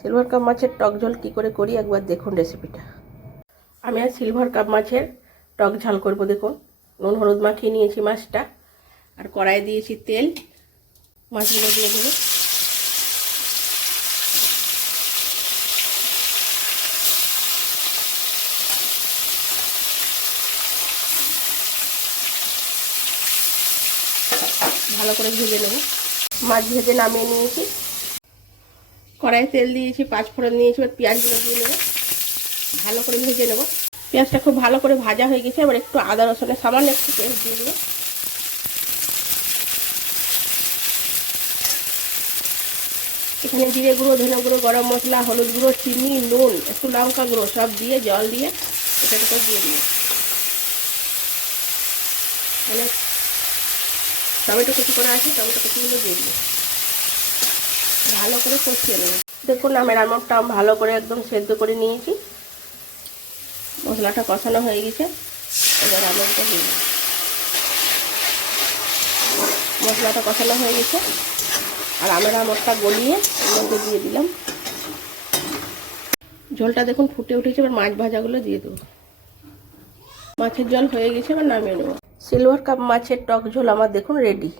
Silver cup মাছের টক ঝোল কী করে করি একবার দেখুন রেসিপিটা। আমি আর সিলভার কাপ মাছের টক ঝাল করব। দেখুন, নুন হলুদ মাখিয়ে নিয়েছি মাছটা, আর কড়াইয়ে দিয়েছি তেল। মাছগুলো দিয়ে দেবো। ভালো করে ভেজে নেব। মাছ ভেজে নামিয়ে নিয়েছি। কড়াইয়ে তেল দিয়েছি, 5 ফোড়ন নিয়েছি। এবার পেঁয়াজগুলো দিয়ে নেবো, ভালো করে ভেজে নেব। পেঁয়াজটা খুব ভালো করে ভাজা হয়ে গেছে। এবার একটু আদা রসুনের সামান্য একটু পেস্ট দিয়ে দেবো। এখানে জিরে গুঁড়ো, ধনে গুঁড়ো, গরম মশলা, হলুদ গুঁড়ো, চিনি, নুন, একটু লঙ্কা গুঁড়ো সব দিয়ে জল দিয়ে এটাকে করে দিয়ে দিই। মানে টমেটো কুচি করে আছে, টমেটো কুচিগুলো দিয়ে দিই। ভালো করে কষিয়ে নেব। দেখুন, আমি রান্নাটা ভালো করে একদম সেদ্ধ করে নিয়েছি। মশলাটা কষানো হয়ে গেছে। এবার আলুটা দিয়ে দিই। মশলাটা কষানো হয়ে গেছে, আর আমের আমটা গলিয়ে এর মধ্যে দিয়ে দিলাম। ঝোলটা দেখুন ফুটে উঠেছে। এবার মাছ ভাজাগুলো দিয়ে দেবো। মাছের ঝোল হয়ে গেছে, এবার নামিয়ে নেব। সিলভার কাপ মাছের টক ঝোল আমার দেখুন রেডি।